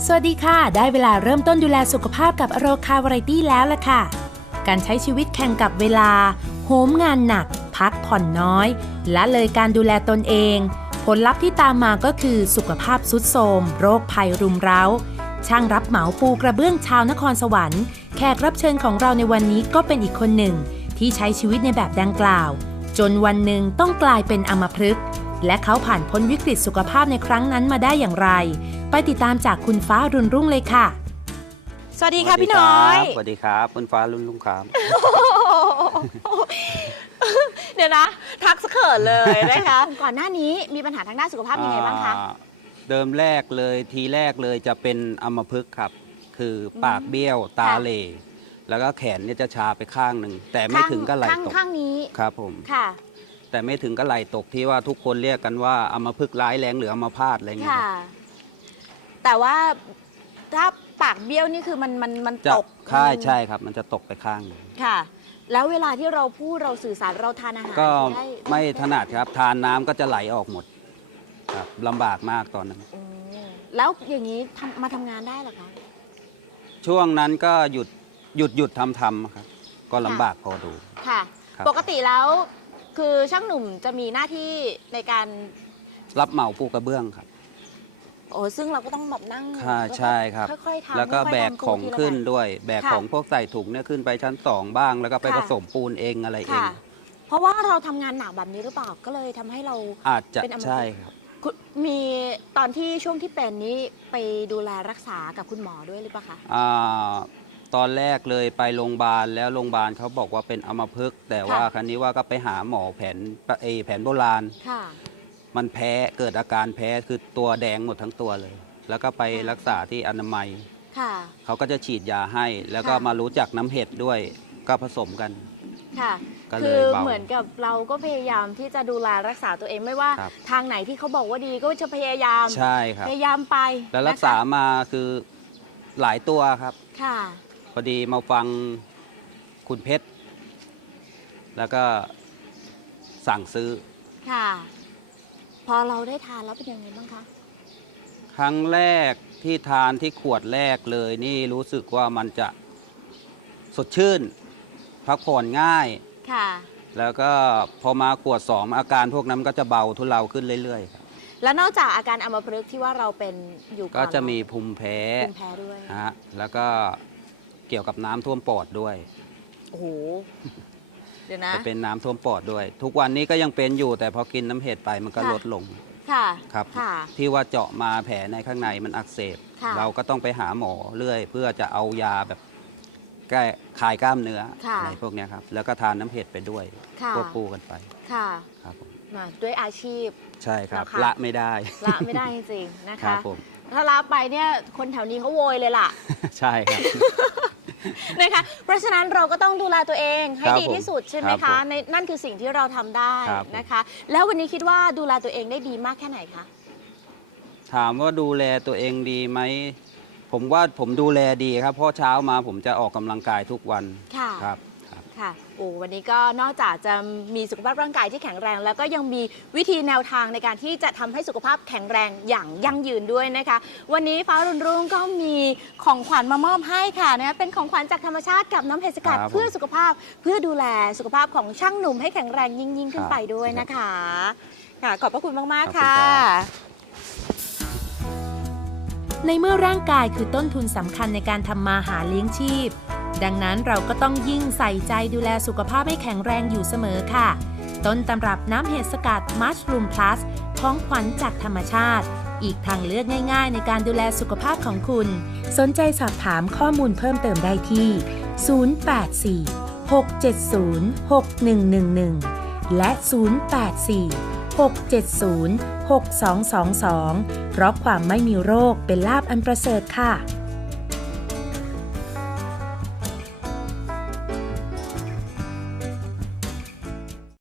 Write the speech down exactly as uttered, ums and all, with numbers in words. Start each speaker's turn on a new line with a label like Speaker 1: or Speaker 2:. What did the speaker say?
Speaker 1: สวัสดีค่ะได้เวลาเริ่มต้นดูแลสุขภาพกับอโรคาวาไรตี้แล้วล่ะค่ะการใช้ชีวิตแข่งกับเวลาโหมงานหนักพักผ่อนน้อยละเลยการดูแลตนเองผลลัพธ์ที่ตามมาก็คือสุขภาพทรุดโทรมโรคภัยรุมเร้าช่างรับเหมาปูกระเบื้องชาวนครสวรรค์แขกรับเชิญของเราในวันนี้ก็เป็นอีกคนหนึ่งที่ใช้ชีวิตในแบบดังกล่าวจนวันหนึ่งต้องกลายเป็นอัมพฤกษ์และเขาผ่านพ้นวิกฤตสุขภาพในครั้งนั้นมาได้อย่างไรไปติดตามจากคุณฟ้ารุ่นรุ่งเลยค่ะ
Speaker 2: สวัสดีค่ะพี่น้อย
Speaker 3: สวัสดีครับคุณฟ้ารุ่นรุ่งครับ
Speaker 2: เดี๋ยวนะทักสะเขินเลยนะคะก่อนหน้านี้มีปัญหาทางด้านสุขภาพยังไงบ้างคะ
Speaker 3: เดิมแรกเลยทีแรกเลยจะเป็นอัมพฤกษ์ครับคือปากเบี้ยวตาเหล่แล้วก็แขนเนี่ยจะชาไปข้างหนึ่งแต่ไม่ถึงกับไหล่ตก
Speaker 2: ข้างนี้
Speaker 3: ครับผม
Speaker 2: ค่ะ
Speaker 3: แต่ไม่ถึงกับไหล่ตกที่ว่าทุกคนเรียกกันว่าอัมพฤกษ์ร้ายแรงหรืออัมพาตอะไรเงี้ย
Speaker 2: แต่ว่าถ้าปากเบี้ยวนี่คือมันมันมันตก
Speaker 3: ใช่ใช่ครับมันจะตกไปข้าง
Speaker 2: ค่ะแล้วเวลาที่เราพูดเราสื่อสารเราทานอาหาร
Speaker 3: ก็ไม่ถนัดครับทานน้ำก็จะไหลออกหมดครับลำบากมากตอนนั้น
Speaker 2: แล้วอย่างนี้มาทำงานได้หรอคะ
Speaker 3: ช่วงนั้นก็หยุดหยุดหยุดทำทำครับก็ลำบากพอดู
Speaker 2: ค่ะปกติแล้วคือช่างหนุ่มจะมีหน้าที่ในการ
Speaker 3: รับเหมาปูกระเบื้องครับ
Speaker 2: โอ้ซึ่งเราก็ต้องแบบนั่ง
Speaker 3: ใช่ครับ
Speaker 2: ค่อยๆทำ
Speaker 3: แล้วก็แบกของขึ้นด้วยแบกของพวกใส่ถุงเนี่ยขึ้นไปชั้นสองบ้างแล้วก็ไปผสมปูนเองอะไรเอง
Speaker 2: เพราะว่าเราทำงานหนักแบบนี้หรือเปล่าก็เลยทำให้เรา
Speaker 3: อาจจะใช่ครับ
Speaker 2: มีตอนที่ช่วงที่เป็นนี้ไปดูแลรักษากับคุณหมอด้วยหรือเปล่าคะ
Speaker 3: อ่าตอนแรกเลยไปโรงพยาบาลแล้วโรงพยาบาลเขาบอกว่าเป็นอัมพฤกษ์แต่ว่าครั้นี้ว่าก็ไปหาหมอแผนเอแผนโบราณมันแพ้เกิดอาการแพ้คือตัวแดงหมดทั้งตัวเลยแล้วก็ไปรักษาที่อนามัยเขาก็จะฉีดยาให้แล้วก็มารู้จักน้ำเห็ดด้วยก็ผสมกัน
Speaker 2: ค่ะคือเหมือนกับเราก็พยายามที่จะดูแลรักษาตัวเองไม่ว่าทางไหนที่เขาบอกว่าดีก็จะพยายาม
Speaker 3: ใช่ครับ
Speaker 2: พยายามไป
Speaker 3: แล้วรักษามาคือหลายตัวครับ
Speaker 2: ค่ะ
Speaker 3: พอดีมาฟังคุณเพชรแล้วก็สั่งซื้อ
Speaker 2: ค่ะพอเราได้ทานแล้วเป็นยังไงบ้างคะ
Speaker 3: ครั้งแรกที่ทานที่ขวดแรกเลยนี่รู้สึกว่ามันจะสดชื่นพักผ่อนง่าย
Speaker 2: ค่ะ
Speaker 3: แล้วก็พอมาขวดสองอาการพวกนั้นก็จะเบาทุเลาขึ้นเรื่อยๆครับ
Speaker 2: แล้วนอกจากอาการอัมพฤกษ์ที่ว่าเราเป็นอยู่
Speaker 3: ก็จะมีภูมิแพ้
Speaker 2: ภูมิแพ้ด้วย
Speaker 3: ฮะแล้วก็เกี่ยวกับน้ำท่วมปอดด้วย
Speaker 2: โอ้โหเดี๋ยวนะ
Speaker 3: จะเป็นน้ำท่วมปอดด้วยทุกวันนี้ก็ยังเป็นอยู่แต่พอกินน้ำเห็ดไปมันก็ลดลง
Speaker 2: ค่ะ
Speaker 3: ครับที่ว่าเจาะมาแผลในข้างในมันอักเสบเราก็ต้องไปหาหมอเรื่อยเพื่อจะเอายาแบบแก้คลายกล้ามเนื้ออะไรพวกนี้ครับแล้วก็ทานน้ำเห็ดไปด้วยควบคู่กันไป
Speaker 2: ค่ะ
Speaker 3: ครับผม
Speaker 2: ด้วยอาชีพ
Speaker 3: ใช่ครับละไม่ได้
Speaker 2: ละไม่ได้จริงๆนะคะถ้าละไปเนี่ยคนแถวนี้เขาโวยเลยล่ะ
Speaker 3: ใช่ครับ
Speaker 2: นะคะเพราะฉะนั้นเราก็ต้องดูแลตัวเองให้ดีที่สุดใช่ไหมคะในนั่นคือสิ่งที่เราทำได้นะคะแล้ววันนี้คิดว่าดูแลตัวเองได้ดีมากแค่ไหนคะ
Speaker 3: ถามว่าดูแลตัวเองดีไหมผมว่าผมดูแลดีครับเพราะเช้ามาผมจะออกกำลังกายทุกวันครับ
Speaker 2: ค่ะโอ้วันนี้ก็นอกจากจะมีสุขภาพร่างกายที่แข็งแรงแล้วก็ยังมีวิธีแนวทางในการที่จะทำให้สุขภาพแข็งแรงอย่างยั่งยืนด้วยนะคะวันนี้ฟ้ารุ่นรุ่งก็มีของขวัญมามอบให้ค่ะนะเป็นของขวัญจากธรรมชาติกับน้ำเห็ดสกัดเพื่อสุขภาพเพื่อดูแลสุขภาพของช่างหนุ่มให้แข็งแรงยิ่งยิ่งขึ้นไปด้วยนะคะค่ะขอบพระคุณมากๆค่ะ
Speaker 1: ในเมื่อร่างกายคือต้นทุนสำคัญในการทำมาหาเลี้ยงชีพดังนั้นเราก็ต้องยิ่งใส่ใจดูแลสุขภาพให้แข็งแรงอยู่เสมอค่ะต้นตำรับน้ำเห็ดสกัด Mushroom Plus ของขวัญจากธรรมชาติอีกทางเลือกง่ายๆในการดูแลสุขภาพของคุณสนใจสอบถามข้อมูลเพิ่มเติมได้ที่ศูนย์ แปด สี่ หก เจ็ด ศูนย์ หก หนึ่ง หนึ่ง หนึ่งและศูนย์ แปด สี่ หก เจ็ด ศูนย์ หก สอง สอง สองเพราะความไม่มีโรคเป็นลาภอันประเสริฐค่ะ